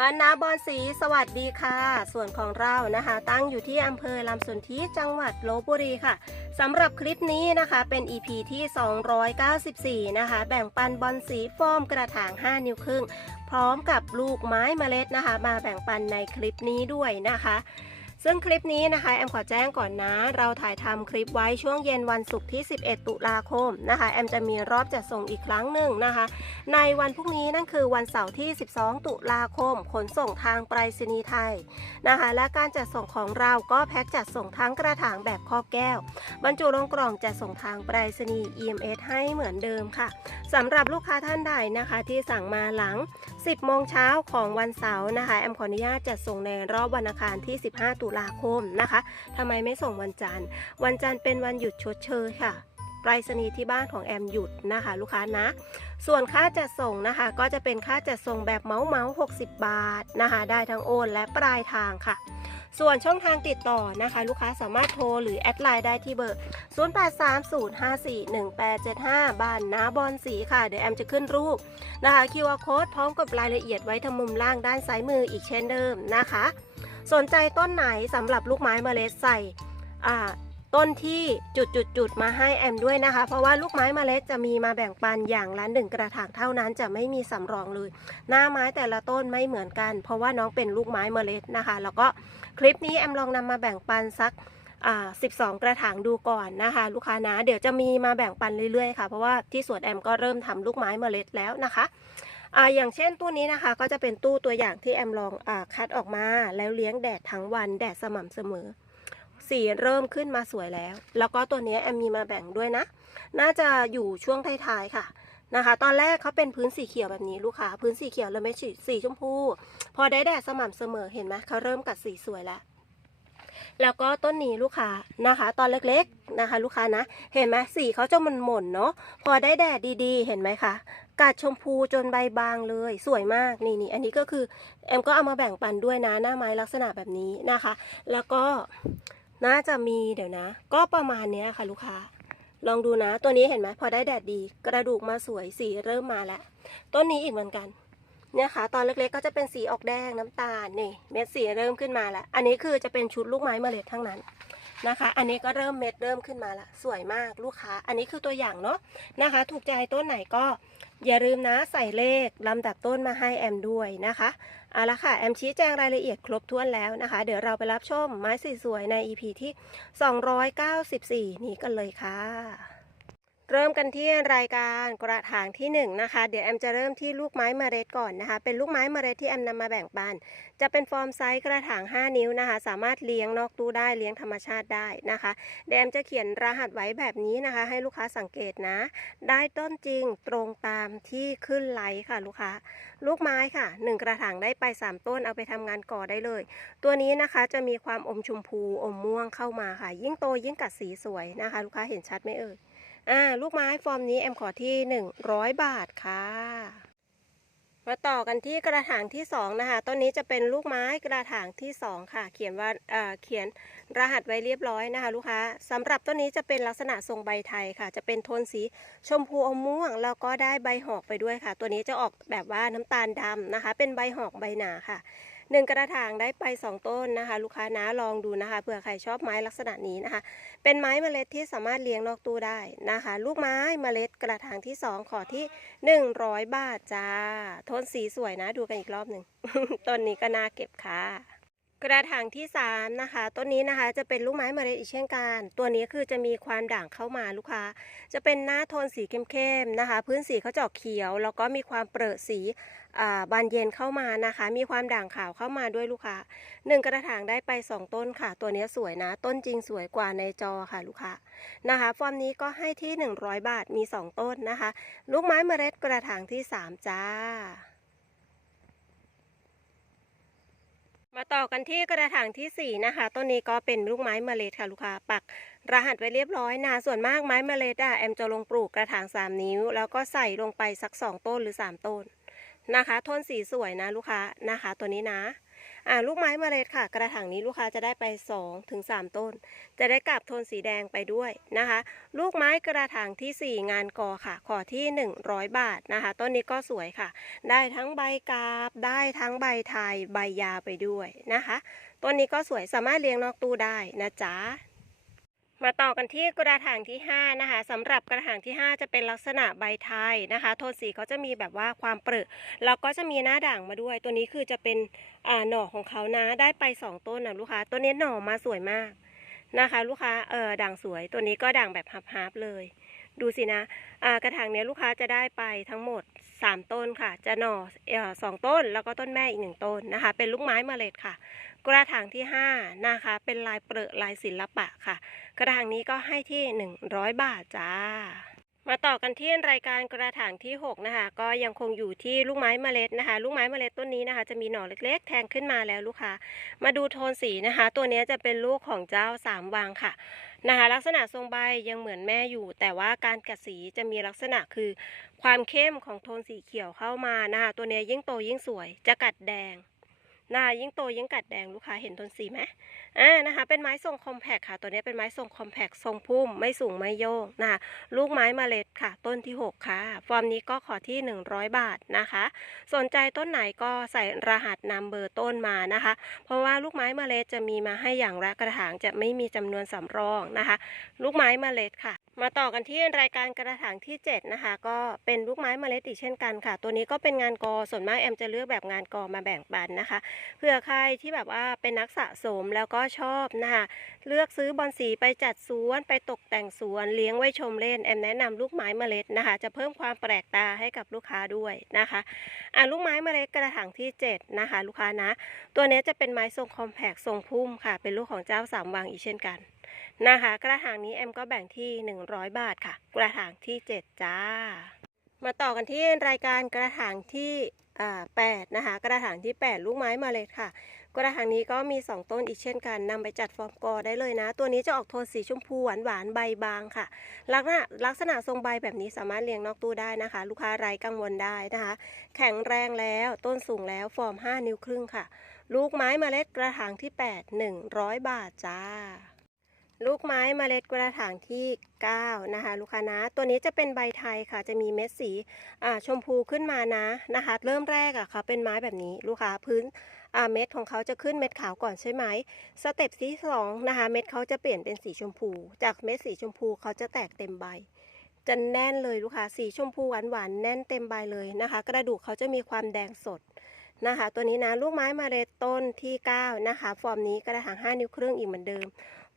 บ้านนาบอนสีสวัสดีค่ะ ส่วนของเรานะคะ ตั้งอยู่ที่อำเภอลำสนธิจังหวัดลบบุรีค่ะสำหรับคลิปนี้นะคะเป็น EP ที่ 294 นะคะ แบ่งปันบอนสีฟอร์มกระถาง 5 นิ้วครึ่ง พร้อมกับลูกไม้เมล็ดนะคะ มาแบ่งปันในคลิปนี้ด้วยนะคะ ซึ่งคลิปนี้นะคะแอมขอแจ้งก่อนนะ เราถ่ายทำคลิปไว้ช่วงเย็นวันศุกร์ที่ 11 ตุลาคมนะคะแอมจะมีรอบจัดส่งอีกครั้งหนึ่งนะคะ ในวันพรุ่งนี้นั่นคือวันเสาร์ที่ 12 ตุลาคม ขนส่งทางไปรษณีย์ไทยนะคะ และการจัดส่งของเราก็แพ็คจัดส่งทั้งกระถางแบบครอบแก้ว บรรจุลงกล่องจัดส่งทางไปรษณีย์ EMS ให้เหมือนเดิมค่ะสำหรับลูกค้าท่านใดนะคะที่สั่งมาหลัง 10 โมงเช้าของวันเสาร์นะคะแอมขออนุญาตจัดส่งในรอบวันอังคารที่ 15 ตุลาคมนะคะทำไมไม่ส่งวันจันทร์ วันจันทร์เป็นวันหยุดชดเชยค่ะไปรษณีย์ที่บ้านของแอมหยุดนะคะ ลูกค้านะ ส่วนค่าจัดส่งนะคะ ก็จะเป็นค่าจัดส่งแบบเมาส์เมาส์60 บาทนะคะ ได้ทั้งโอนและปลายทางค่ะ ส่วนช่องทางติดต่อนะคะ ลูกค้าสามารถโทรหรือแอดไลน์ได้ที่เบอร์ 0830541875 บ้านนาบอนสีค่ะ เดี๋ยวแอมจะขึ้นรูปนะคะ QR code พร้อมกับรายละเอียดไว้ทางมุมล่างด้านซ้ายมืออีกเช่นเดิมนะคะ สนใจต้นไหนสำหรับลูกไม้เมล็ดใส่ต้นที่จุดๆมาให้แอมด้วยนะคะ เพราะว่าลูกไม้เมล็ดจะมีมาแบ่งปันอย่างละหนึ่งกระถางเท่านั้นจะไม่มีสำรองเลย หน้าไม้แต่ละต้นไม่เหมือนกัน เพราะว่าน้องเป็นลูกไม้เมล็ดนะคะ แล้วก็คลิปนี้แอมลองนำมาแบ่งปันสัก12 กระถางดูก่อนนะคะ ลูกค้านะ เดี๋ยวจะมีมาแบ่งปันเรื่อยๆค่ะ เพราะว่าที่สวนแอมก็เริ่มทำลูกไม้เมล็ดแล้วนะคะ อ่าอย่างเช่นตู้นี้นะคะ ก็จะเป็นตู้ตัวอย่างที่แอมลองอาคัดออกมา แล้วเลี้ยงแดดทั้งวันแดดสม่ำเสมอ สีเริ่มขึ้นมาสวยแล้ว แล้วก็ตัวนี้แอมมีมาแบ่งด้วยนะ น่าจะอยู่ช่วงท้ายๆค่ะนะคะ ตอนแรกเขาเป็นพื้นสีเขียวแบบนี้ลูกค้า พื้นสีเขียวแล้วไม่สีชมพู พอได้แดดสม่ำเสมอเห็นไหมเขาเริ่มกัดสีสวยแล้ว แล้วก็ต้นนี้ลูกค้านะคะ ตอนเล็กๆนะคะ ลูกค้านะ เห็นไหมสีเขาจะมันหม่นๆเนาะพอได้แดดดีๆ เห็นไหมคะกัดชมพูจนใบบางเลยสวยมากนี่นี่อันนี้ก็คือแอมก็เอามาแบ่งปันด้วยนะหน้าไม้ลักษณะแบบนี้นะคะ แล้วก็น่าจะมีเดี๋ยวนะ ก็ประมาณเนี้ยค่ะลูกค้าลองดูนะ ตัวนี้เห็นไหมพอได้แดดดี กระดูกมาสวยสีเริ่มมาแล้ว ต้นนี้อีกเหมือนกัน เนี่ยค่ะตอนเล็กๆก็จะเป็นสีออกแดงน้ำตาลนี่เม็ดสีเริ่มขึ้นมาแล้ว อันนี้คือจะเป็นชุดลูกไม้เมล็ดทั้งนั้นนะคะ อันนี้ก็เริ่มเม็ดเริ่มขึ้นมาละสวยมากลูกค้า อันนี้คือตัวอย่างเนาะนะคะ ถูกใจต้นไหนก็อย่าลืมนะใส่เลขลำดับต้นมาให้แอมด้วยนะคะเอาละค่ะแอมชี้แจงรายละเอียดครบถ้วนแล้วนะคะ เดี๋ยวเราไปรับชมไม้สวยๆใน EP ที่ 294 นี้กันเลยค่ะ เริ่มกันที่รายการกระถางที่1นงนะคะ เดี๋ยวแอมจะเริ่มที่ลูกไม้เมล็ดก่อนนะคะ เป็นลูกไม้เมล็ดที่แอมนำมาแบ่งปัน จะเป็นฟอร์มไซส์กระถาง 5 นิ้วนะคะ สามารถเลี้ยงนอกตู้ได้เลี้ยงธรรมชาติได้นะคะ เดี๋ยวแอมจะเขียนรหัสไว้แบบนี้นะคะ ให้ลูกค้าสังเกตนะ ได้ต้นจริงตรงตามที่ขึ้นไลค์ค่ะลูกค้า ลูกไม้ค่ะ 1 กระถางได้ไป 3 ต้นเอาไปทำงานก่อได้เลย ตัวนี้นะคะจะมีความอมชมพูอมม่วงเข้ามาค่ะ ยิ่งโตยิ่งกัดสีสวยนะคะ ลูกค้าเห็นชัดไหมเอ่ย อ่าลูกไม้ฟอร์มนี้แอมขอที่ 100 บาทค่ะ มาต่อกันที่กระถางที่ 2 นะคะต้นนี้จะเป็นลูกไม้กระถางที่ 2 ค่ะ เขียนว่าเอ่อเขียนรหัสไว้เรียบร้อยนะคะลูกค้าสำหรับต้นนี้จะเป็นลักษณะทรงใบไทยค่ะ จะเป็นโทนสีชมพูอมม่วง แล้วก็ได้ใบหอกไปด้วยค่ะ ตัวนี้จะออกแบบว่าน้ำตาลดำนะคะ เป็นใบหอกใบหนาค่ะ หนึ่งกระถางได้ไป 2 ต้นนะคะ ลูกค้านะลองดูนะคะเผื่อใครชอบไม้ลักษณะนี้นะคะ เป็นไม้เมล็ดที่สามารถเลี้ยงนอกตู้ได้นะคะ ลูกไม้เมล็ดกระถางที่ 2 ขอที่ 100 บาทจ้าโทนสีสวยนะดูกันอีกรอบหนึ่งต้นนี้ก็น่าเก็บค่ะ กระถางที่3นะคะต้นนี้นะคะจะเป็นลูกไม้เมล็ดอีกเช่นกัน ตัวนี้คือจะมีความด่างเข้ามาลูกค้า จะเป็นหน้าโทนสีเข้มๆนะคะ พื้นสีเขาจะออกเขียว แล้วก็มีความเปรอะสีอ่าบานเย็นเข้ามานะคะ มีความด่างขาวเข้ามาด้วยลูกค้าหนึ่งกระถางได้ไป 2 ต้นค่ะ ตัวนี้สวยนะ ต้นจริงสวยกว่าในจอค่ะลูกค้านะคะฟอร์มนี้ก็ให้ที่ 100 บาทมี 2 ต้นนะคะ ลูกไม้เมล็ดกระถางที่ 3 จ้า มาต่อกันที่กระถางที่ 4 นะคะต้นนี้ก็เป็นลูกไม้เมล็ดค่ะลูกค้าปักรหัสไว้เรียบร้อยนะส่วนมากไม้เมล็ดอะแอมจะลงปลูกกระถาง 3 นิ้ว แล้วก็ใส่ลงไปสัก 2 ต้นหรือ 3 ต้นนะคะโทนสีสวยนะลูกค้านะคะ ตัวนี้นะ อ่าลูกไม้เมล็ดค่ะ กระถางนี้ลูกค้าจะได้ไป2ถึง3ต้น จะได้กลับโทนสีแดงไปด้วยนะคะ ลูกไม้กระถางทีสี่ 4 งานกอค่ะ ขอที่ 100 บาทนะคะต้นนี้ก็สวยค่ะ ได้ทั้งใบกาบ ได้ทั้งใบไทยใบยาไปด้วยนะคะต้นนี้ก็สวยสามารถเลี้ยงนอกตู้ได้นะจ๊ะ มาต่อกันที่กระถางที่ 5 นะคะสำหรับกระถางที่ 5 จะเป็นลักษณะใบไทยนะคะ โทนสีเขาจะมีแบบว่าความเปรอะแล้วก็จะมีหน้าด่างมาด้วย ตัวนี้คือจะเป็นอ่าหน่อของเขานะได้ไป 2 ต้นนะลูกค้า ตัวนี้หน่อมาสวยมากนะคะ ลูกค้าเออด่างสวย ตัวนี้ก็ด่างแบบฮับๆเลย ดูสินะกระถางนี้ลูกค้าจะได้ไปทั้งหมด 3 ต้นค่ะ จะหน่อสองต้นแล้วก็ต้นแม่อีกหนึ่งต้นนะคะ เป็นลูกไม้เมล็ดค่ะ กระถางที่5นะคะ เป็นลายเปรอะลายศิลปะค่ะ กระถางนี้ก็ให้ที่ 100 บาทจ้า มาต่อกันที่รายการกระถางที่ 6 นะคะ ก็ยังคงอยู่ที่ลูกไม้เมล็ดนะคะ ลูกไม้เมล็ดต้นนี้นะคะ จะมีหน่อเล็ก ๆ แทงขึ้นมาแล้วลูกค้ามาดูโทนสีนะคะ ตัวนี้จะเป็นลูกของเจ้าสามวางค่ะนะคะ ลักษณะทรงใบยังเหมือนแม่อยู่ แต่ว่าการกัดสีจะมีลักษณะคือความเข้มของโทนสีเขียวเข้ามานะคะ ตัวนี้ยิ่งโตยิ่งสวยจะกัดแดง นะคะยิ่งโตยิ่งกัดแดงลูกค้าเห็นโทนสีไหมอ่านะคะ เป็นไม้ทรงคอมแพคค่ะ ตัวนี้เป็นไม้ทรงคอมแพคทรงพุ่มไม่สูงไม่โยกนะคะลูกไม้เมล็ดค่ะ ต้นที่ 6 ค่ะ ฟอร์มนี้ก็ขอที่ 100 บาทนะคะ สนใจต้นไหนก็ใส่รหัสนำเบอร์ต้นมานะคะ เพราะว่าลูกไม้เมล็ดจะมีมาให้อย่างละกระถางจะไม่มีจำนวนสำรองนะคะ ลูกไม้เมล็ดค่ะ มาต่อกันที่รายการกระถางที่ 7 นะคะ ก็เป็นลูกไม้เมล็ดอีกเช่นกันค่ะ ตัวนี้ก็เป็นงานกอส่วนมากแอมจะเลือกแบบงานกอมาแบ่งปันนะคะเผื่อใครที่แบบว่าเป็นนักสะสมแล้วก็ชอบนะคะเลือกซื้อบอลสีไปจัดสวนไปตกแต่งสวนเลี้ยงไว้ชมเล่นแอมแนะนำลูกไม้เมล็ดนะคะ จะเพิ่มความแปลกตาให้กับลูกค้าด้วยนะคะอะลูกไม้เมล็ดกระถางที่ 7 นะคะ ลูกค้านะ ตัวนี้จะเป็นไม้ทรงคอมแพคทรงพุ่มค่ะ เป็นลูกของเจ้าสามวังอีกเช่นกัน นะคะ กระถางนี้แอมก็แบ่งที่ 100 บาทค่ะ กระถางที่ 7 จ้า มาต่อกันที่รายการกระถางที่อ่า8นะคะ กระถางที่ 8 ลูกไม้เมล็ดค่ะ กระถางนี้ก็มี 2 ต้นอีกเช่นกันนำไปจัดฟอร์มกอได้เลยนะ ตัวนี้จะออกโทนสีชมพูหวานหวานใบบางค่ะ ลักษณะลักษณะทรงใบแบบนี้สามารถเลี้ยงนอกตู้ได้นะคะ ลูกค้าไร้กังวลได้นะคะ แข็งแรงแล้วต้นสูงแล้วฟอร์ม 5 นิ้วครึ่งค่ะ ลูกไม้เมล็ดกระถางที่ 8 100 บาทจ้า ลูกไม้เมล็ดกระถางที่ 9 นะคะ ลูกค้านะตัวนี้จะเป็นใบไทยค่ะ จะมีเม็ดสีชมพูขึ้นมานะนะคะ เริ่มแรกอะค่ะเป็นไม้แบบนี้ลูกค้าพื้นเม็ดของเขาจะขึ้นเม็ดขาวก่อนใช่ไหมสเต็ปที่สองนะคะ เม็ดเขาจะเปลี่ยนเป็นสีชมพู จากเม็ดสีชมพูเขาจะแตกเต็มใบจะแน่นเลยลูกค้าสีชมพูหวานหวานๆแน่นเต็มใบเลยนะคะ กระดูกเขาจะมีความแดงสดนะคะ ตัวนี้นะลูกไม้เมาเรดต้นที่ 9 นะคะ ฟอร์มนี้กระถาง5 นิ้วครึ่งอีกเหมือนเดิม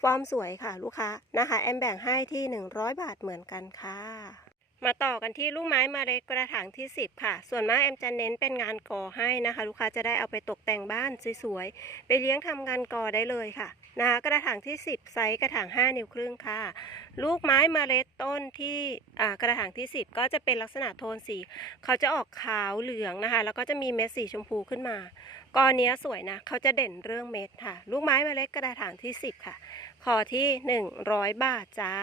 ฟอร์มสวยค่ะลูกค้านะคะ แอมแบ่งให้ที่ 100 บาทเหมือนกันค่ะ มาต่อกันที่ลูกไม้เมาเล็ดกระถางที่ 10 ค่ะ ส่วนมากแอมจะเน้นเป็นงานก่อให้นะคะ ลูกค้าจะได้เอาไปตกแต่งบ้านสวยๆไปเลี้ยงทำงานก่อได้เลยค่ะนะคะกระถางที่ 10 ไซส์กระถาง 5 นิ้วครึ่งค่ะ ลูกไม้เมล็ดต้นที่อ่ากระถางที่ 10 ก็จะเป็นลักษณะโทนสี เขาจะออกขาวเหลืองนะคะ แล้วก็จะมีเม็ดสีชมพูขึ้นมา กอเนี้ยสวยนะ เขาจะเด่นเรื่องเม็ดค่ะ ลูกไม้เมล็ดกระถางที่ 10 ค่ะ ขอที่ 100 บาทจ้า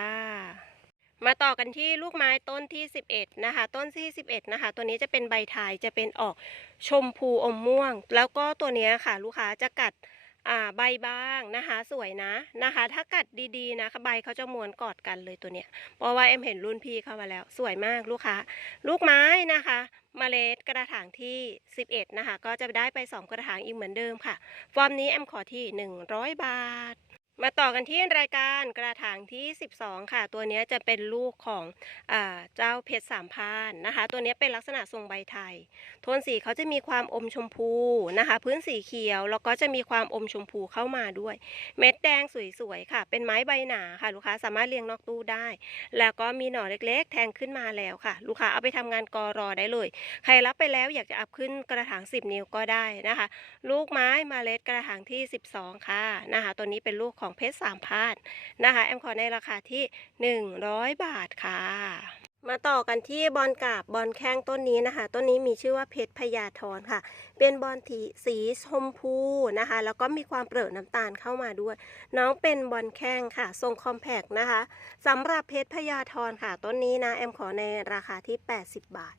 มาต่อกันที่ลูกไม้ต้นที่ 11 นะคะ ต้นที่ 11 นะคะ ตัวนี้จะเป็นใบไทยจะเป็นออกชมพูอมม่วง แล้วก็ตัวเนี้ยค่ะ ลูกค้าจะกัดอ่าใบบ้างนะคะสวยนะนะคะ ถ้ากัดดีๆนะใบเขาจะม้วนกอดกันเลยตัวเนี้ยเพราะว่าเอ็มเห็นรุ่นพี่เข้ามาแล้ว สวยมากลูกค้า ลูกไม้นะคะเมล็ดกระถางที่ 11 นะคะ ก็จะได้ไป 2 กระถางอีกเหมือนเดิมค่ะ ฟอร์มนี้แอมขอที่ 100 บาท มาต่อกันที่รายการกระถางที่ 12 ค่ะ ตัวนี้จะเป็นลูกของอเจ้าเพชรสามพานนะคะ ตัวนี้เป็นลักษณะทรงใบไทย โทนสีเขาจะมีความอมชมพูนะคะ พื้นสีเขียวแล้วก็จะมีความอมชมพูเข้ามาด้วย เม็ดแดงสวยๆค่ะ เป็นไม้ใบหนาค่ะ ลูกค้าสามารถเลี้ยงนอกตู้ได้ แล้วก็มีหน่อเล็กๆ แทงขึ้นมาแล้วค่ะ ลูกค้าเอาไปทำงานกอรอได้เลย ใครรับไปแล้วอยากจะอัพขึ้นกระถาง 10 นิ้วก็ได้นะคะ ลูกไม้มาเล็ดกระถางที่ 12 ค่ะนะคะ ตัวนี้เป็นลูกของเพชรสามพาดนะคะแอมขอในราคาที่ 100 บาทค่ะ มาต่อกันที่บอลกาบบอลแข้งต้นนี้นะคะ ต้นนี้มีชื่อว่าเพชรพยาธรค่ะ เป็นบอลทีสีชมพูนะคะ แล้วก็มีความเปรอะน้ำตาลเข้ามาด้วย น้องเป็นบอลแข้งค่ะ ทรงคอมแพกนะคะสำหรับเพชรพยาธรค่ะ ต้นนี้นะแอมขอในราคาที่ 80 บาท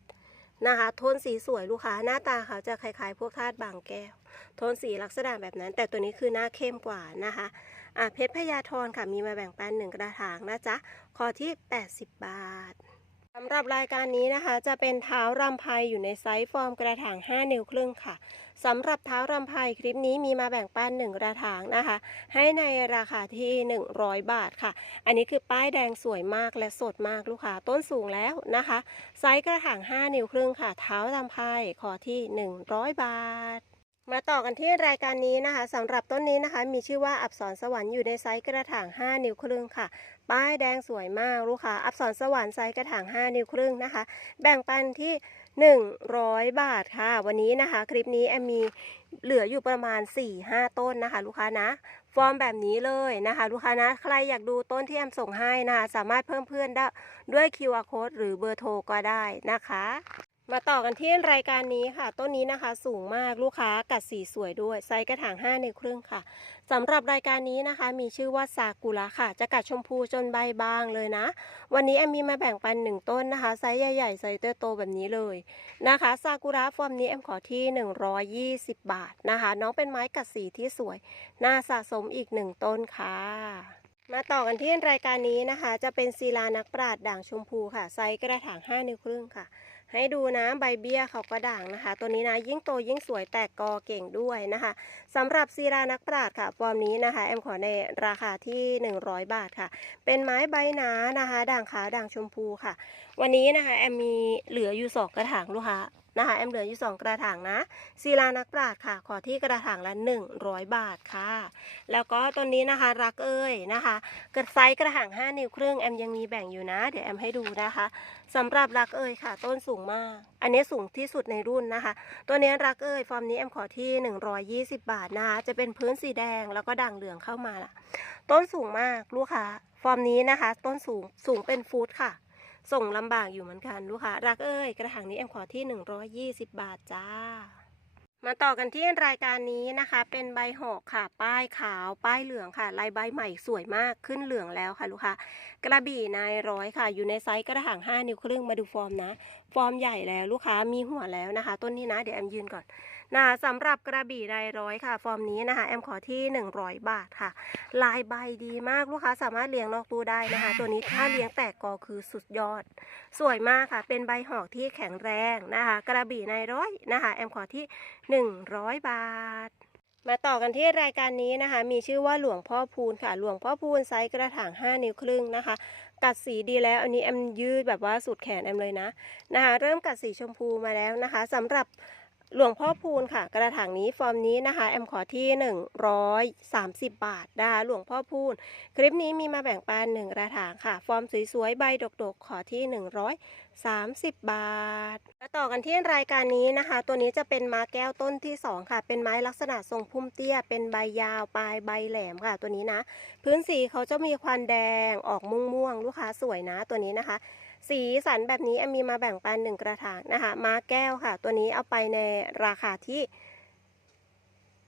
นะคะโทนสีสวยลูกค้าหน้าตาเขาจะคล้ายๆ พวกธาตุบางแก้ว โทนสีลักษณะแบบนั้น แต่ตัวนี้คือหน้าเข้มกว่านะคะอะเพชรพญาธรค่ะมีมาแบ่งปันหนึ่งกระถางนะจ๊ะคอที่ 80 บาท สำหรับรายการนี้นะคะจะเป็นเท้ารำไพอยู่ในไซส์ฟอร์มกระถาง 5 นิ้วครึ่งค่ะสำหรับเท้ารำไพคลิปนี้มีมาแบ่งปันหนึ่งกระถางนะคะ ให้ในราคาที่ 100 บาทค่ะ อันนี้คือป้ายแดงสวยมากและสดมากลูกค้าต้นสูงแล้วนะคะ ไซส์กระถาง 5 นิ้วครึ่งค่ะ เท้าลำไพขอที่ 100 บาทมาต่อกันที่รายการนี้นะคะสำหรับต้นนี้นะคะ มีชื่อว่าอับสรสวรรค์อยู่ในไซส์กระถาง 5 นิ้วครึ่งค่ะ ป้ายแดงสวยมากลูกค้าอับสรสวรรค์ไซส์กระถาง 5 นิ้วครึ่งนะคะ แบ่งปันที่ 100 บาทค่ะ วันนี้นะคะ คลิปนี้แอมมีเหลืออยู่ประมาณ 4-5 ต้นนะคะ ลูกค้านะฟอร์มแบบนี้เลยนะคะ ลูกค้านะใครอยากดูต้นที่แอมส่งให้นะคะ สามารถเพิ่มเพื่อนได้ด้วย QR code หรือเบอร์โทรก็ได้นะคะ มาต่อกันที่รายการนี้ค่ะ ต้นนี้นะคะสูงมากลูกค้ากัดสีสวยด้วย ไซส์กระถาง 5 ในครึ่งค่ะสำหรับรายการนี้นะคะ มีชื่อว่าซากุระค่ะ จะกัดชมพูจนใบบางเลยนะ วันนี้แอมมีมาแบ่งปันหนึ่งต้นนะคะ ไซส์ใหญ่ๆ ไซส์โตๆแบบนี้เลยนะคะซากุระฟอร์มนี้แอมขอที่ 120 บาทนะคะ น้องเป็นไม้กัดสีที่สวย น่าสะสมอีกหนึ่งต้นค่ะมาต่อกันที่รายการนี้นะคะ จะเป็นศิลานักปราดด่างชมพูค่ะ ไซส์กระถาง 5 นิ้วครึ่งค่ะ ให้ดูนะใบเบี้ยเขาก็ด่างนะคะ ตัวนี้นะยิ่งโตยิ่งสวยแตกกอเก่งด้วยนะคะสำหรับซีลานักปราดค่ะฟอร์มนี้นะคะ แอมขอในราคาที่ 100 บาทค่ะ เป็นไม้ใบหนานะคะ ด่างขาวด่างชมพูค่ะ วันนี้นะคะ แอมมีเหลืออยู่สองกระถางลูกค้า นะคะแอมเหลืออยู่สองกระถางนะศิลานักปราดค่ะ ขอที่กระถางละ 100 บาทค่ะ แล้วก็ตัวนี้นะคะรักเอ้ยนะคะกระไซส์กระถาง 5 นิ้วครึ่งแอมยังมีแบ่งอยู่นะ เดี๋ยวแอมให้ดูนะคะสำหรับรักเอ้ยค่ะ ต้นสูงมาก อันนี้สูงที่สุดในรุ่นนะคะ ตัวนี้รักเอ้ยฟอร์มนี้แอมขอที่ 120 บาทนะคะจะเป็นพื้นสีแดงแล้วก็ด่างเหลืองเข้ามาล่ะต้นสูงมากลูกค้าฟอร์มนี้นะคะ ต้นสูงสูงเป็นฟุตค่ะ ส่งลำบากอยู่เหมือนกันลูกค้ารักเอ้ยกระถางนี้แอมขอที่ 120 บาทจ้า มาต่อกันที่รายการนี้นะคะ เป็นใบหอกค่ะ ป้ายขาวป้ายเหลืองค่ะ ลายใบใหม่สวยมากขึ้นเหลืองแล้วค่ะลูกค้ากระบี่นายร้อยค่ะ อยู่ในไซส์กระถาง 5 นิ้วครึ่งมาดูฟอร์มนะ ฟอร์มใหญ่แล้วลูกค้ามีหัวแล้วนะคะ ต้นนี้นะเดี๋ยวแอมยืนก่อน นะสำหรับกระบี่นายร้อยค่ะ ฟอร์มนี้นะคะแอมขอที่ 100 บาทค่ะ ลายใบดีมากลูกค้าสามารถเลี้ยงนอกตู้ได้นะคะ ตัวนี้ถ้าเลี้ยงแตกกอคือสุดยอด สวยมากค่ะ เป็นใบหอกที่แข็งแรงนะคะ กระบี่นายร้อยนะคะแอมขอที่ 100 บาทมาต่อกันที่รายการนี้นะคะ มีชื่อว่าหลวงพ่อพูนค่ะ หลวงพ่อพูนไซส์กระถาง 5 นิ้วครึ่งนะคะ กัดสีดีแล้วอันนี้แอมยืดแบบว่าสุดแขนแอมเลยนะนะคะ เริ่มกัดสีชมพูมาแล้วนะคะสำหรับ หลวงพ่อพูนค่ะ กระถางนี้ฟอร์มนี้นะคะ แอมขอที่ 130 บาทนะคะหลวงพ่อพูน คลิปนี้มีมาแบ่งปันหนึ่งกระถางค่ะ ฟอร์มสวยๆ ใบดกๆ ขอที่ 130 บาทมาต่อกันที่รายการนี้นะคะ ตัวนี้จะเป็นม้าแก้วต้นที่ 2 ค่ะ เป็นไม้ลักษณะทรงพุ่มเตี้ย เป็นใบยาวปลายใบแหลมค่ะ ตัวนี้นะ พื้นสีเขาจะมีควันแดงออกม่วงๆลูกค้าสวยนะตัวนี้นะคะ สีสันแบบนี้แอมมีมาแบ่งปันหนึ่งกระถางนะคะมาแก้วค่ะ ตัวนี้เอาไปในราคาที่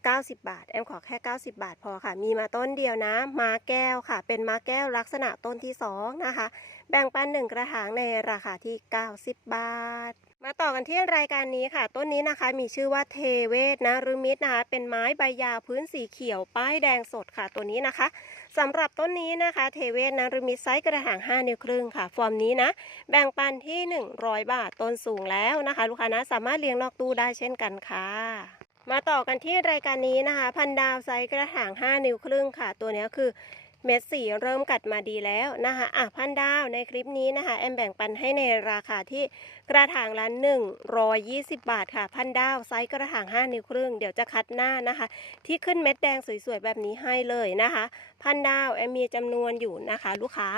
90 บาท แอมขอแค่ 90 บาทพอค่ะ มีมาต้นเดียวนะ มาแก้วค่ะ เป็นมาแก้วลักษณะต้นที่ 2 นะคะ แบ่งปันหนึ่งกระถางในราคาที่ 90 บาท มาต่อกันที่รายการนี้ค่ะ ต้นนี้นะคะมีชื่อว่าเทเวศนะรุมิตนะคะ เป็นไม้ใบยาวพื้นสีเขียว ป้ายแดงสดค่ะตัวนี้นะคะสำหรับต้นนี้นะคะ เทเวศนะรุมิตไซส์กระถาง 5 นิ้วครึ่งค่ะ ฟอร์มนี้นะ แบ่งปันที่ 100 บาทต้นสูงแล้วนะคะ ลูกค้านะสามารถเลี้ยงนอกตู้ได้เช่นกันค่ะมาต่อกันที่รายการนี้นะคะ พันดาวไซส์กระถาง 5 นิ้วครึ่งค่ะ ตัวนี้คือ เม็ดสีเริ่มกัดมาดีแล้วนะคะอะพันดาวในคลิปนี้นะคะ แอมแบ่งปันให้ในราคาที่กระถางละ120 บาทค่ะ พันดาวไซส์กระถาง 5 นิ้วครึ่ง เดี๋ยวจะคัดหน้านะคะ ที่ขึ้นเม็ดแดงสวยๆ แบบนี้ให้เลยนะคะ พันดาวแอมมีจำนวนอยู่นะคะ ลูกค้า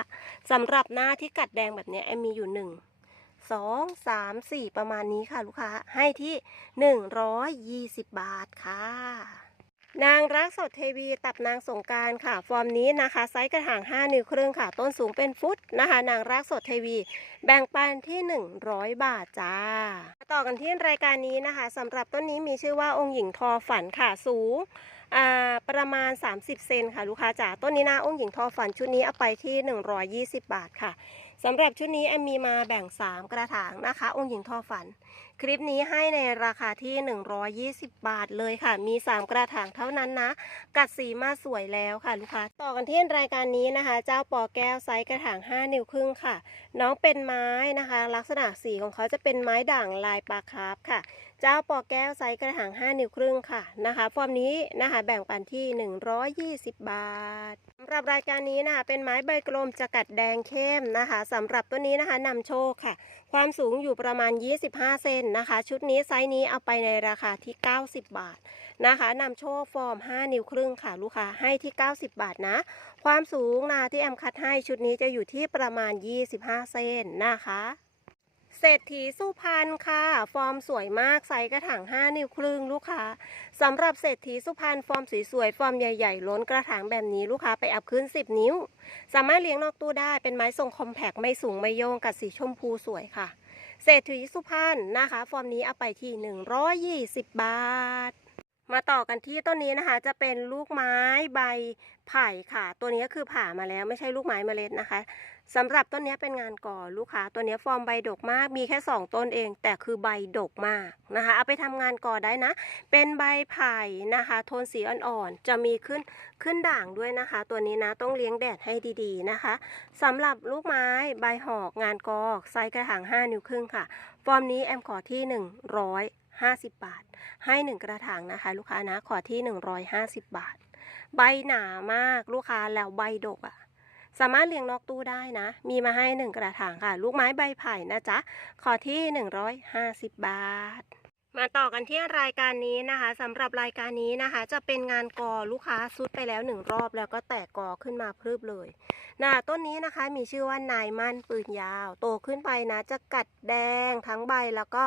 สำหรับหน้าที่กัดแดงแบบนี้แอมมีอยู่1สองสามสี่ประมาณนี้ค่ะ ลูกค้าให้ที่ 120 บาทค่ะ นางรักสดเทวีตับนางสงการค่ะ ฟอร์มนี้นะคะ ไซส์กระถาง 5 นิ้วครึ่งค่ะ ต้นสูงเป็นฟุตนะคะ นางรักสดเทวี แบ่งปันที่ 100 บาทจ้า ต่อกันที่รายการนี้นะคะสำหรับต้นนี้มีชื่อว่าองค์หญิงทอฝันค่ะสูงประมาณ 30 เซนค่ะ ลูกค้าจ๋าต้นนี้นะองค์หญิงทอฝันชุดนี้เอาไปที่ 120 บาทค่ะสำหรับชุดนี้แอมมีมาแบ่ง 3 กระถางนะคะ องค์หญิงทอฝัน คลิปนี้ให้ในราคาที่ 120 บาทเลยค่ะ มี 3 กระถางเท่านั้นนะ กัดสีมาสวยแล้วค่ะลูกค้า ต่อกันที่รายการนี้นะคะ เจ้าปอแก้วไซส์กระถาง 5 นิ้วครึ่งค่ะ น้องเป็นไม้นะคะ ลักษณะสีของเขาจะเป็นไม้ด่างลายปลาคาร์ฟค่ะ เจ้าปอแก้วไซส์กระถาง 5 นิ้วครึ่งค่ะนะคะ ฟอร์มนี้นะคะ แบ่งปันที่ 120 บาท สำหรับรายการนี้นะคะเป็นไม้ใบกลมจะกัดแดงเข้มนะคะสำหรับตัวนี้นะคะนำโชคค่ะ ความสูงอยู่ประมาณ 25 เซนนะคะ ชุดนี้ไซส์นี้เอาไปในราคาที่ 90 บาทนะคะนำโชคฟอร์ม 5 นิ้วครึ่งค่ะ ลูกค้าให้ที่ 90 บาทนะ ความสูงนาที่แอมคัดให้ชุดนี้จะอยู่ที่ประมาณ 25 เซนนะคะ เศรษฐีสุพรรณค่ะ ฟอร์มสวยมากไซส์กระถาง 5 นิ้วครึ่งลูกค้าสำหรับเศรษฐีสุพรรณฟอร์มสวยๆฟอร์มใหญ่ๆ ล้นกระถางแบบนี้ลูกค้าไปอัพขึ้น 10 นิ้ว สามารถเลี้ยงนอกตู้ได้เป็นไม้ทรงคอมแพกไม่สูงไม่โยงกับสีชมพูสวยค่ะ เศรษฐีสุพรรณนะคะ ฟอร์มนี้เอาไปที่ 120 บาท มาต่อกันที่ต้นนี้นะคะ จะเป็นลูกไม้ใบ ไผ่ค่ะ ตัวนี้คือผ่ามาแล้วไม่ใช่ลูกไม้เมล็ดนะคะสำหรับต้นนี้เป็นงานก่อลูกค้าตัวนี้ฟอร์มใบดกมาก มีแค่ 2 ต้นเอง แต่คือใบดกมากนะคะ เอาไปทำงานก่อได้นะ เป็นใบไผ่นะคะ โทนสีอ่อนๆ จะมีขึ้นขึ้นด่างด้วยนะคะ ตัวนี้นะต้องเลี้ยงแดดให้ดีๆนะคะสำหรับลูกไม้ใบหอกงานกอไซส์กระถาง 5 นิ้วครึ่งค่ะ ฟอร์มนี้แอมขอที่150 บาท ให้ 1 กระถางนะคะ ลูกค้านะ ขอที่ 150 บาท ใบหนามากลูกค้าแล้วใบดกอะ่ะ สามารถเลี้ยงนอกตู้ได้นะ มีมาให้หนึ่งกระถางค่ะ ลูกไม้ใบไผ่นะจ๊ะ ขอที่หนึ่งร้อยห้าสิบบาทมาต่อกันที่รายการนี้นะคะสำหรับรายการนี้นะคะ จะเป็นงานกอลูกค้าซุดไปแล้วหนึ่งรอบแล้วก็แตกกอขึ้นมาพรืบเลย นะต้นนี้นะคะมีชื่อว่านายมั่นปืนยาว โตขึ้นไปนะจะกัดแดงทั้งใบแล้วก็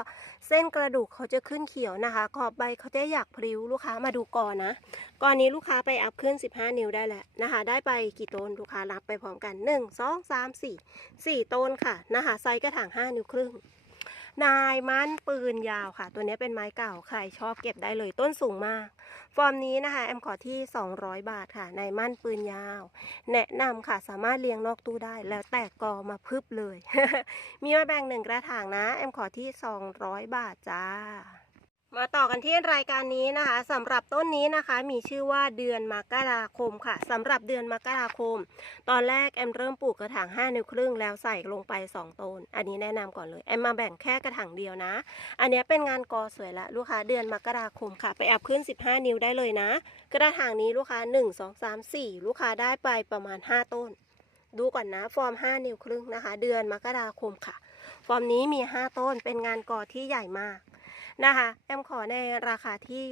เส้นกระดูกเขาจะขึ้นเขียวนะคะ ขอบใบเขาจะอยากพลิ้วลูกค้ามาดูก่อนนะก่อนี้ลูกค้าไปอัพขึ้น 15 นิ้วได้แหละนะคะ ได้ไปกี่ต้นลูกค้ารับไปพร้อมกัน 1 2 3 4 4ต้นค่ะนะคะไซส์กระถาง 5 นิ้วครึ่ง นายมันปืนยาวค่ะ ตัวนี้เป็นไม้เก่าใครชอบเก็บได้เลยต้นสูงมาก ฟอร์มนี้นะคะแอมขอที่ 200 บาทค่ะนายมันปืนยาว แนะนำค่ะสามารถเลี้ยงนอกตู้ได้ แล้วแตกกอมาพึบเลย มีมาแบ่งหนึ่งกระถางนะ แอมขอที่ 200 บาทจ้า มาต่อกันที่รายการนี้นะคะสำหรับต้นนี้นะคะมีชื่อว่าเดือนมกราคมค่ะสำหรับเดือนมกราคม ตอนแรกแอมเริ่มปลูกกระถาง5นิ้วครึ่งแล้วใส่ลงไป 2 ต้น อันนี้แนะนำก่อนเลยแอมมาแบ่งแค่กระถางเดียวนะ อันนี้เป็นงานกอสวยละลูกค้าเดือนมกราคมค่ะ ไปอัพขึ้น 15 นิ้วได้เลยนะ กระถางนี้ลูกค้า 1 2 3 4 ลูกค้าได้ไปประมาณ 5 ต้น ดูก่อนนะฟอร์ม 5 นิ้วครึ่งนะคะ เดือนมกราคมค่ะ ฟอร์มนี้มี 5 ต้นเป็นงานกอที่ใหญ่มาก นะคะแอมขอในราคาที่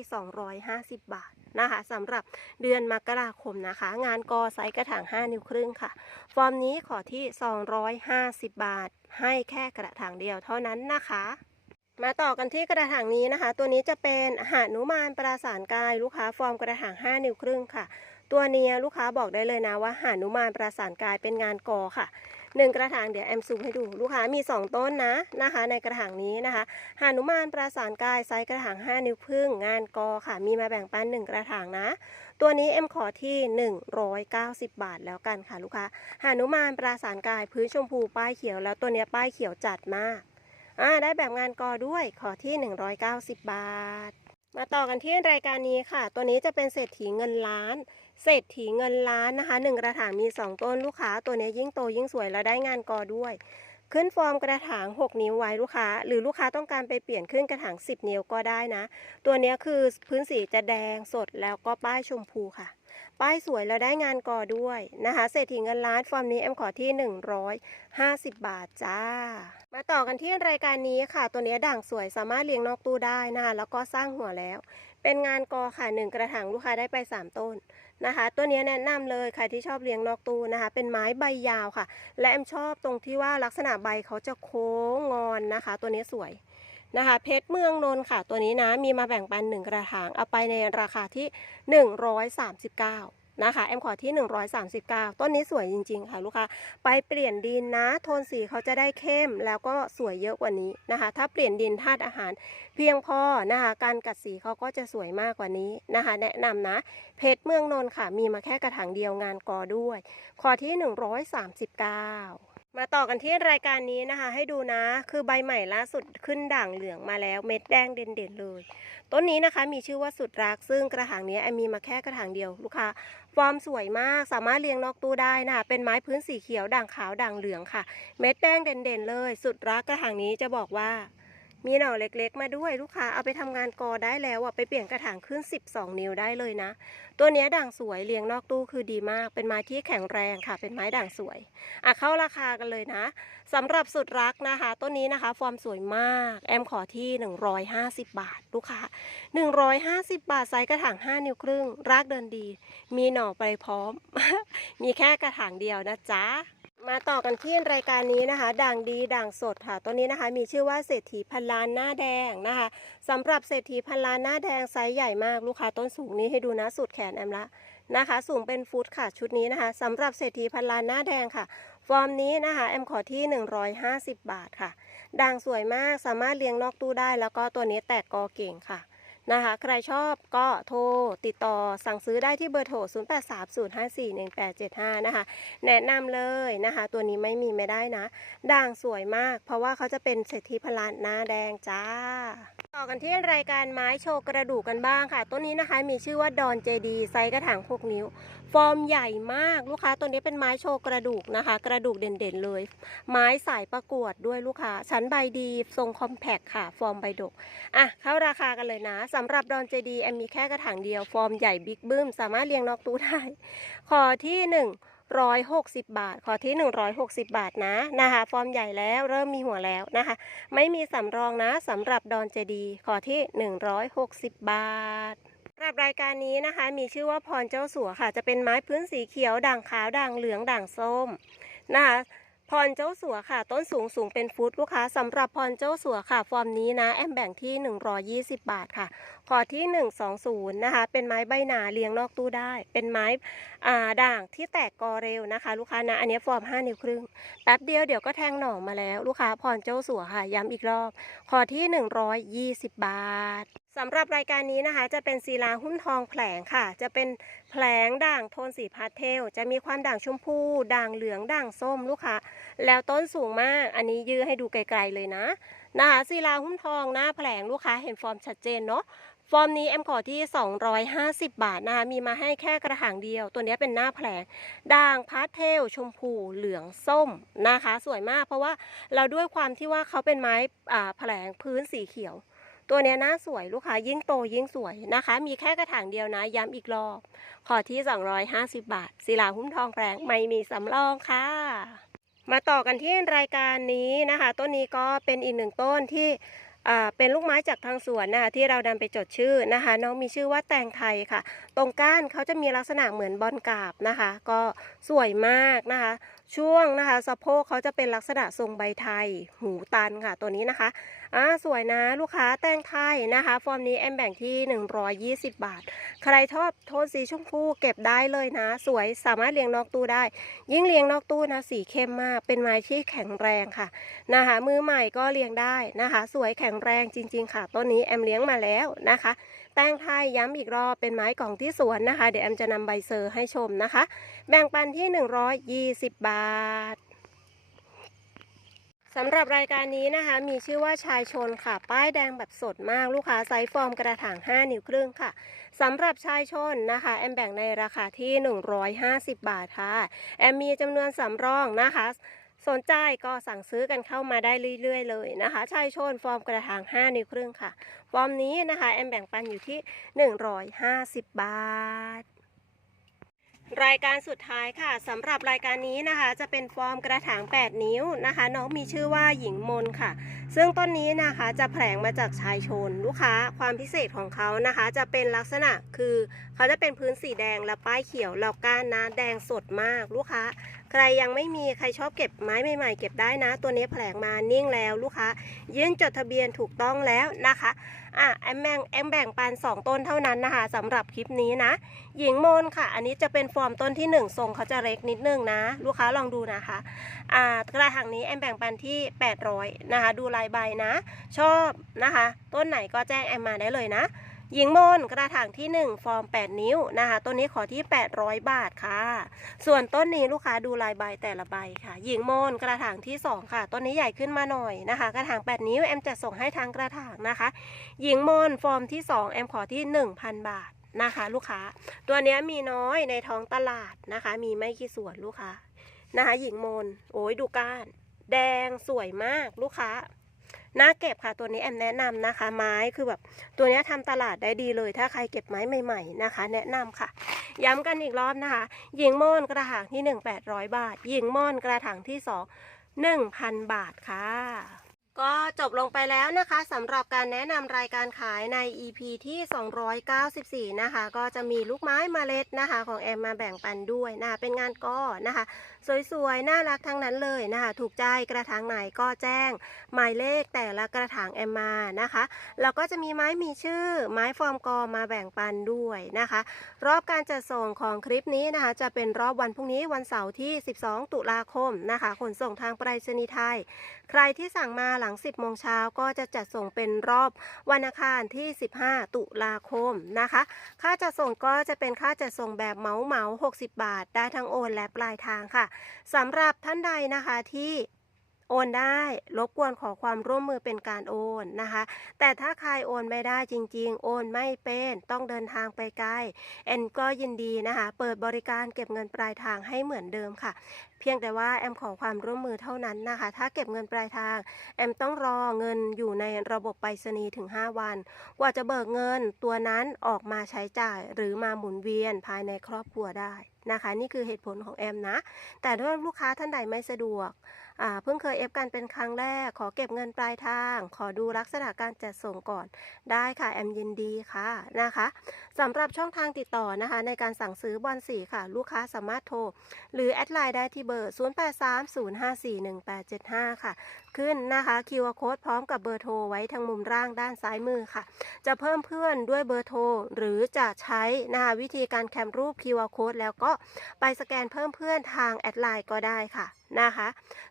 250 บาทนะคะสำหรับเดือนมกราคมนะคะ งานกอไซส์กระถาง 5 นิ้วครึ่งค่ะ ฟอร์มนี้ขอที่ 250 บาท ให้แค่กระถางเดียวเท่านั้นนะคะมาต่อกันที่กระถางนี้นะคะ ตัวนี้จะเป็นหานุมานปราสานกายลูกค้าฟอร์มกระถาง 5 นิ้วครึ่งค่ะ ตัวนี้ลูกค้าบอกได้เลยนะว่าหานุมานปราสานกายเป็นงานกอค่ะ หนึ่งกระถางเดี๋ยวแอมซูมให้ดูลูกค้ามี 2 ต้นนะนะคะ ในกระถางนี้นะคะหานุมานปราสานกายไซส์กระถาง 5 นิ้วครึ่งงานกอค่ะ มีมาแบ่งปัน 1 กระถางนะ ตัวนี้เอ็มขอที่ 190 บาทแล้วกันค่ะลูกค้าหานุมานปราสานกายพื้นชมพูป้ายเขียวแล้วตัวเนี้ยป้ายเขียวจัดมากอ่าได้แบบงานกอด้วยขอที่ 190 บาท มาต่อกันที่รายการนี้ค่ะ ตัวนี้จะเป็นเศรษฐีเงินล้าน เศรษฐีเงินล้านนะคะหนึ่งกระถางมี 2 ต้นลูกค้า ตัวนี้ยิ่งโตยิ่งสวยแล้วได้งานกอด้วย ขึ้นฟอร์มกระถาง 6 นิ้วไว้ลูกค้า หรือลูกค้าต้องการไปเปลี่ยนขึ้นกระถาง 10 นิ้วก็ได้นะ ตัวนี้คือพื้นสีจะแดงสดแล้วก็ป้ายชมพูค่ะ ป้ายสวยแล้วได้งานกอด้วยนะคะเศรษฐีเงินล้านฟอร์มนี้แอมขอที่ 150 บาทจ้า มาต่อกันที่รายการนี้ค่ะ ตัวนี้ด่างสวยสามารถเลี้ยงนอกตู้ได้นะคะแล้วก็สร้างหัวแล้ว เป็นงานกอค่ะหนึ่งกระถางลูกค้าได้ไป 3 ต้นนะคะ ตัวนี้แนะนำเลยใครที่ชอบเลี้ยงนอกตู้นะคะ เป็นไม้ใบยาวค่ะ และแอมชอบตรงที่ว่าลักษณะใบเขาจะโค้งงอนนะคะ ตัวนี้สวยนะคะ เพชรเมืองนนท์ค่ะ ตัวนี้นะมีมาแบ่งปันหนึ่งกระถางเอาไปในราคาที่ 139 นะคะแอมขอที่ 139 ต้นนี้สวยจริง ๆ ค่ะลูกค้าไปเปลี่ยนดินนะ โทนสีเขาจะได้เข้มแล้วก็สวยเยอะกว่านี้นะคะ ถ้าเปลี่ยนดินธาตุอาหาร เพียงพอนะคะ การกัดสีเขาก็จะสวยมากกว่านี้นะคะ แนะนำนะ เพชรเมืองนนท์ค่ะ มีมาแค่กระถางเดียวงานกอด้วยขอที่ 139 มาต่อกันที่รายการนี้นะคะ ให้ดูนะ คือใบใหม่ล่าสุดขึ้นด่างเหลืองมาแล้วเม็ดแดงเด่นๆเลย ต้นนี้นะคะมีชื่อว่าสุดรักซึ่งกระถางนี้แอมมีมาแค่กระถางเดียวลูกค้าฟอร์มสวยมากสามารถเลี้ยงนอกตู้ได้นะคะ เป็นไม้พื้นสีเขียวด่างขาวด่างเหลืองค่ะ เม็ดแดงเด่นๆเลย สุดรักกระถางนี้จะบอกว่า มีหน่อเล็กๆ มาด้วยลูกค้าเอาไปทำงานกอได้แล้วอะไปเปลี่ยนกระถางขึ้น 12 นิ้วได้เลยนะ ตัวเนี้ยด่างสวยเลี้ยงนอกตู้คือดีมาก เป็นไม้ที่แข็งแรงค่ะ เป็นไม้ด่างสวยอะเข้าราคากันเลยนะสำหรับสุดรักนะคะต้นนี้นะคะฟอร์มสวยมาก แอมขอที่ 150 บาท ลูกค้า 150 บาทไซส์กระถาง 5 นิ้วครึ่ง รากเดินดี มีหน่อไปพร้อม มีแค่กระถางเดียวนะจ๊ะ มาต่อกันที่รายการนี้นะคะ ด่างดีด่างสดค่ะตัวนี้นะคะ มีชื่อว่าเศรษฐีพันล้านหน้าแดงนะคะสำหรับเศรษฐีพันล้านหน้าแดงไซส์ใหญ่มากลูกค้าต้นสูงนี้ให้ดูนะสุดแขนแอมละนะคะ สูงเป็นฟุตค่ะชุดนี้นะคะสำหรับเศรษฐีพันล้านหน้าแดงค่ะ ฟอร์มนี้นะคะแอมขอที่ 150 บาทค่ะ ด่างสวยมากสามารถเลี้ยงนอกตู้ได้ แล้วก็ตัวนี้แตกกอเก่งค่ะ นะคะ ใครชอบก็โทรติดต่อสั่งซื้อได้ที่เบอร์โทร 0830541875 นะคะ แนะนำเลยนะคะ ตัวนี้ไม่มีไม่ได้นะ ด่างสวยมาก เพราะว่าเขาจะเป็นเศรษฐีพลานหน้าแดงจ้า ต่อกันที่รายการไม้โชว์กระดูกกันบ้างค่ะ ต้นนี้นะคะมีชื่อว่าดอนเจดีไซส์กระถาง 6 นิ้ว ฟอร์มใหญ่มากลูกค้าตัวนี้เป็นไม้โชว์กระดูกนะคะ กระดูกเด่นๆเลย ไม้สายประกวดด้วยลูกค้า ชั้นใบดีทรงคอมแพคค่ะ ฟอร์มใบดก อะ เข้าราคากันเลยนะสำหรับดอนเจดีแอมมีแค่กระถางเดียว ฟอร์มใหญ่บิ๊กบึ้ม สามารถเรียงนอกตู้ได้ ขอที่หนึ่งร้อยหกสิบบาท ขอที่หนึ่งร้อยหกสิบบาทนะนะคะ ฟอร์มใหญ่แล้วเริ่มมีหัวแล้วนะคะ ไม่มีสำรองนะสำหรับดอนเจดี ขอที่หนึ่งร้อยหกสิบบาทำหรับรายการนี้นะคะ มีชื่อว่าพรเจ้าสัวค่ะ จะเป็นไม้พื้นสีเขียวด่างขาวด่างเหลืองด่างส้มนะคะพรเจ้าสัวค่ะ ต้นสูงสูงเป็นฟุตลูกค้าสำหรับพรเจ้าสัวค่ะ ฟอร์มนี้นะ แอมแบ่งที่ 120 บาทค่ะขอที่ 120 นะคะ เป็นไม้ใบหนาเลี้ยงนอกตู้ได้ เป็นไม้ด่างที่แตกกอเร็วนะคะ ลูกค้านะอันนี้ฟอร์ม 5 นิ้วครึ่งแป๊บเดียวเดี๋ยวก็แทงหน่อมาแล้ว ลูกค้าพรเจ้าสัวค่ะย้ำอีกรอบขอที่ 120 บาท สำหรับรายการนี้นะคะจะเป็นศิลาหุ้มทองแผลงค่ะ จะเป็นแผลงด่างโทนสีพาสเทล จะมีความด่างชมพูด่างเหลืองด่างส้มลูกค้าแล้วต้นสูงมาก อันนี้ยื้อให้ดูไกลๆเลยนะนะคะศิลาหุ้มทองหน้าแผลงลูกค้าเห็นฟอร์มชัดเจนเนาะฟอร์มนี้แอมขอที่ 250 บาทนะคะมีมาให้แค่กระถางเดียว ตัวนี้เป็นหน้าแผลงด่างพาสเทล ชมพูเหลืองส้มนะคะ สวยมากเพราะว่าเราด้วยความที่ว่าเขาเป็นไม้แผลงพื้นสีเขียว ตัวนี้น่าสวยลูกค้ายิ่งโตยิ่งสวยนะคะ มีแค่กระถางเดียวนะ ย้ำอีกรอบ ขอที่ 250 บาท ศิลาหุ้มทองแปลงไม่มีสำรองค่ะ มาต่อกันที่รายการนี้นะคะ ต้นนี้ก็เป็นอีกหนึ่งต้นที่เป็นลูกไม้จากทางสวนนะคะที่เรานไปจดชื่อนะคะ น้องมีชื่อว่าแตงไทยค่ะ ตรงก้านเขาจะมีลักษณะเหมือนบอลกาบนะคะ ก็สวยมากนะคะ ช่วงนะคะสะโพกเขาจะเป็นลักษณะทรงใบไทย หูตันค่ะตัวนี้นะคะอ่าสวยนะลูกค้าแตงไทยนะคะ ฟอร์มนี้แอมแบ่งที่ 120 บาท ใครชอบโทนสีชมพูเก็บได้เลยนะ สวยสามารถเลี้ยงนอกตู้ได้ ยิ่งเลี้ยงนอกตู้นะสีเข้มมาก เป็นไม้ที่แข็งแรงค่ะนะคะ มือใหม่ก็เลี้ยงได้นะคะ สวยแข็งแรงจริง ๆ ค่ะต้นนี้แอมเลี้ยงมาแล้วนะคะ แตงไทยย้ำอีกรอบเป็นไม้กล่องที่สวนนะคะ เดี๋ยวแอมจะนำใบเซอร์ให้ชมนะคะ แบ่งปันที่ 120 บาทสำหรับรายการนี้นะคะ มีชื่อว่าชายชนค่ะ ป้ายแดงแบบสดมากลูกค้าไซส์ฟอร์มกระถาง 5 นิ้วครึ่งค่ะสำหรับชายชนนะคะ แอมแบ่งในราคาที่ 150 บาทค่ะ แอมมีจำนวนสำรองนะคะ สนใจก็สั่งซื้อกันเข้ามาได้เรื่อยๆ เลยนะคะชายชนฟอร์มกระถาง 5 นิ้วครึ่งค่ะ ฟอร์มนี้นะคะ แอมแบ่งปันอยู่ที่ 150 บาท รายการสุดท้ายค่ะสำหรับรายการนี้นะคะ จะเป็นฟอร์มกระถาง 8 นิ้วนะคะ น้องมีชื่อว่าหญิงมนค่ะ ซึ่งต้นนี้นะคะจะแผลงมาจากชายชนลูกค้าความพิเศษของเขานะคะ จะเป็นลักษณะคือเขาจะเป็นพื้นสีแดงและป้ายเขียวแล้วก้านนะแดงสดมากลูกค้า ใครยังไม่มีใครชอบเก็บไม้ใหม่ๆเก็บได้นะ ตัวนี้แผลงมานิ่งแล้วลูกค้ายื่นจดทะเบียนถูกต้องแล้วนะคะอะแอมแบ่งแอมแบ่งปัน2 ต้นเท่านั้นนะคะสำหรับคลิปนี้นะ หญิงโมนค่ะ อันนี้จะเป็นฟอร์มต้นที่ 1 ทรงเขาจะเล็กนิดนึงนะ ลูกค้าลองดูนะคะอ่ากระถางนี้แอมแบ่งปันที่ 800นะคะ ดูลายใบนะ ชอบนะคะ ต้นไหนก็แจ้งแอมมาได้เลยนะ หญิงโมนกระถางที่ 1 ฟอร์ม 8 นิ้วนะคะต้นนี้ขอที่ 800 บาทค่ะ ส่วนต้นนี้ลูกค้าดูลายใบแต่ละใบค่ะ หญิงโมนกระถางที่ 2 ค่ะต้นนี้ใหญ่ขึ้นมาหน่อยนะคะ กระถาง 8 นิ้วแอมจะส่งให้ทางกระถางนะคะ หญิงโมนฟอร์มที่ 2 แอมขอที่ 1,000 บาทนะคะลูกค้า ตัวนี้มีน้อยในท้องตลาดนะคะ มีไม่กี่ส่วนลูกค้านะคะหญิงโมนโอ้ยดูก้าน แดงสวยมากลูกค้า น่าเก็บค่ะตัวนี้แอมแนะนำนะคะ ไม้คือแบบตัวนี้ยทำตลาดได้ดีเลย ถ้าใครเก็บไม้ใหม่ ๆนะคะ แนะนำค่ะ ย้ำกันอีกรอบนะคะ หญิงม่อนกระถางที่ 1 800 บาท หญิงม่อนกระถางที่ 2 1,000 บาทค่ะก็จบลงไปแล้วนะคะสำหรับการแนะนำรายการขายใน EP ที่ 294 นะคะ ก็จะมีลูกไม้เมล็ดนะคะ ของแอมมาแบ่งปันด้วยนะคะเป็นงานก้อนะคะ สวยๆ น่ารักทั้งนั้นเลยนะคะ ถูกใจกระถางไหนก็แจ้ง หมายเลขแต่ละกระถางแอมมานะคะ แล้วก็จะมีไม้มีชื่อ ไม้ฟอร์มกอมาแบ่งปันด้วยนะคะ รอบการจัดส่งของคลิปนี้นะคะ จะเป็นรอบวันพรุ่งนี้วันเสาร์ที่ 12 ตุลาคมนะคะ ขนส่งทางไปรษณีย์ไทย ใครที่สั่งมาหลัง 10โมงเช้าก็จะจัดส่งเป็นรอบวันอังคารที่ 15 ตุลาคมนะคะ ค่าจัดส่งก็จะเป็นค่าจัดส่งแบบเหมาเหมา60 บาท ได้ทั้งโอนและปลายทางค่ะสำหรับท่านใดนะคะที่โอนได้รบกวนขอความร่วมมือเป็นการโอนนะคะ แต่ถ้าใครโอนไม่ได้จริง ๆ โอนไม่เป็นต้องเดินทางไปไกลแอนก็ยินดีนะคะ เปิดบริการเก็บเงินปลายทางให้เหมือนเดิมค่ะ เพียงแต่ว่าแอมขอความร่วมมือเท่านั้นนะคะ ถ้าเก็บเงินปลายทาง แอมต้องรอเงินอยู่ในระบบไปรษณีย์ถึง 5 วัน กว่าจะเบิกเงินตัวนั้นออกมาใช้จ่ายหรือมาหมุนเวียนภายในครอบครัวได้นะคะ นี่คือเหตุผลของแอมนะ แต่ถ้าลูกค้าท่านใดไม่สะดวกเพิ่งเคยเอฟกันเป็นครั้งแรก ขอเก็บเงินปลายทาง ขอดูลักษณะการจัดส่งก่อน ได้ค่ะ แอมยินดีค่ะนะคะสำหรับช่องทางติดต่อนะคะ ในการสั่งซื้อบอลสีค่ะ ลูกค้าสามารถโทร หรือแอดไลน์ได้ที่เบอร์บอร์ 0830541875 ค่ะขึ้นนะคะ QR Code พร้อมกับเบอร์โทรไว้ทางมุมล่างด้านซ้ายมือค่ะ จะเพิ่มเพื่อนด้วยเบอร์โทรหรือจะใช้นะคะวิธีการแคมรูป QR Code แล้วก็ไปสแกนเพิ่มเพื่อนทางแอดไลน์ก็ได้ค่ะนะคะ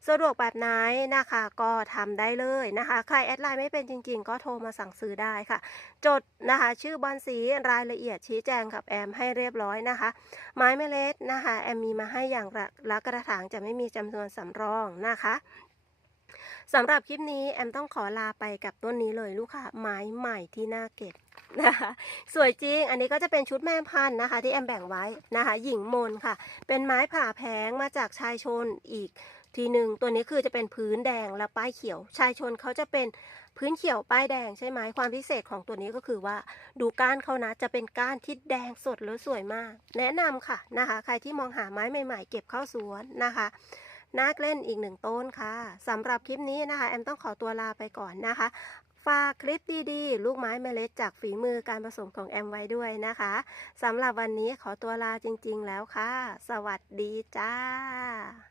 สะดวกแบบไหนนะคะก็ทำได้เลยนะคะ ใครแอดไลน์ไม่เป็นจริง ๆ ก็โทรมาสั่งซื้อได้ค่ะ จดนะคะ ชื่อบอลสีรายละเอียดชี้แจงกับแอมให้เรียบร้อยนะคะ ไม้เมล็ดนะคะ แอมมีมาให้อย่างละละกระถางจะไม่มีจำนวนสำรองนะคะ สำหรับคลิปนี้แอมต้องขอลาไปกับต้นนี้เลยลูกค้าไม้ใหม่ที่น่าเก็บนะคะสวยจริง อันนี้ก็จะเป็นชุดแม่พันธุ์นะคะ ที่แอมแบ่งไว้นะคะ หญิงมนค่ะ เป็นไม้ผ่าแผงมาจากชายชนอีกทีหนึ่งตัวนี้คือจะเป็นพื้นแดงและป้ายเขียว ชายชนเขาจะเป็นพื้นเขียวป้ายแดงใช่ไหมความพิเศษของตัวนี้ก็คือว่า ดูก้านเขานะจะเป็นก้านที่แดงสดแล้วสวยมาก แนะนำค่ะนะคะ ใครที่มองหาไม้ใหม่ ๆ เก็บเข้าสวนนะคะ น่าเล่นอีกหนึ่งต้นค่ะสำหรับคลิปนี้นะคะ แอมต้องขอตัวลาไปก่อนนะคะ ฝากคลิปดีๆ ลูกไม้เมล็ดจากฝีมือการผสมของแอมไว้ด้วยนะคะสำหรับวันนี้ขอตัวลาจริงๆแล้วค่ะ สวัสดีจ้า